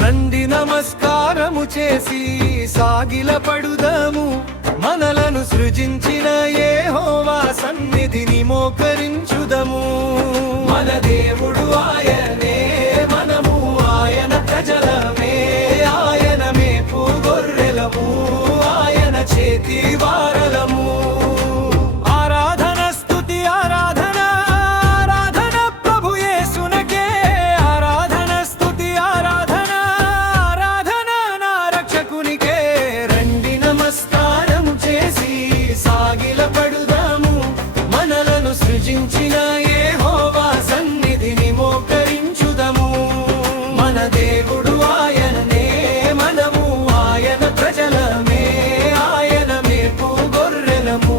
రండి నమస్కారము చేసి సాగిలపడుదాము, మనలను సృజించిన యెహోవా సన్నిధిని మోకరించుదము. మన దేవుడు ఆయనే, మనము ఆయన ప్రజలమే, ఆయన మేపు గొర్రెలము, ఆయన చేతి వారలము. సృజించిన యెహోవా సన్నిధిని మోకరించుదము. మన దేవుడు ఆయననే, మనము ఆయన ప్రజలమే, ఆయన మేపు గొర్రెలము,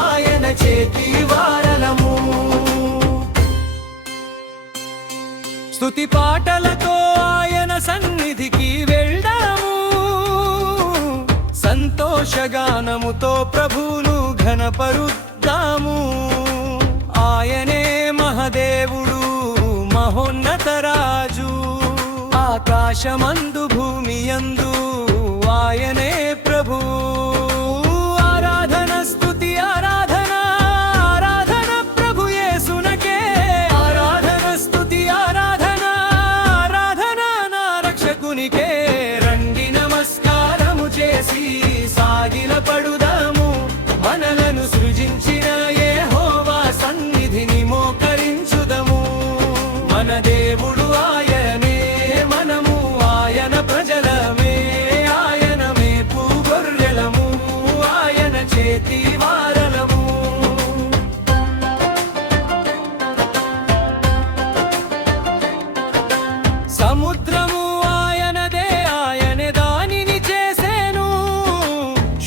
ఆయన చేతి వారలము. స్తుతి పాటలతో ఆయన సన్నిధికి వెళ్దాము, సంతోషగానముతో ప్రభువును ఘనపరుద్దాము. ఆయనే మహదేవుడు, మహోన్నత రాజు, ఆకాశమందు భూమియందు ఆయనే ప్రభు. ఆరాధన స్తుతి ఆరాధన, ఆరాధన ప్రభు యేసునకే. ఆరాధన స్తుతి ఆరాధన, ఆరాధన నా రక్షకునికే. రండి నమస్కారము చేసి సాగిలపడుదాము, మనలను సృజించిన యెహోవా సన్నిధిని మోకరించుదము. మన దేవుడు ఆయనే, మనము ఆయన ప్రజలమే, ఆయన మేపు గొర్రెలము, ఆయన చేతి వారలము. సముద్రము ఆయనదే, ఆయనే దానిని చేసెను,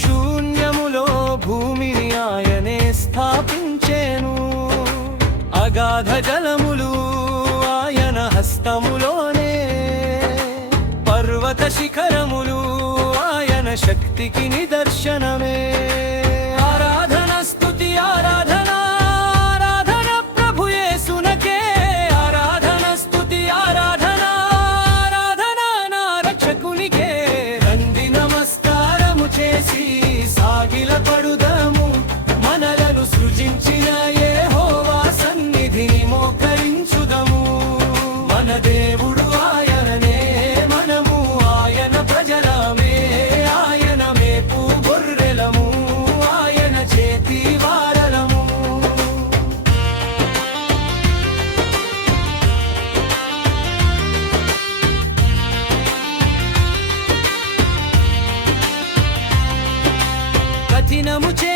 శూన్యములో భూమిని ఆయనే స్థాపించెను. అగాధ జలములు ఆయన హస్తములోనే, పర్వత శిఖరములు ఆయన శక్తికి నిదర్శనమే. ఆరాధన స్తుతి ఆరాధన, ఆరాధన ప్రభు యేసునకే. ఆరాధన స్తుతి ఆరాధన, ఆరాధన నా రక్షకునికే. రండి నమస్కారము చేసి సాగిలపడుదాము, మనలను సృజించిన యెహోవా సన్నిధిని మోకరించుదము. మన దేవుడు ఆయననే, మనము ఆయన ప్రజలమే, ఆయన మేపు గొర్రెలము, ఆయన చేతి వారలము. కఠినము చే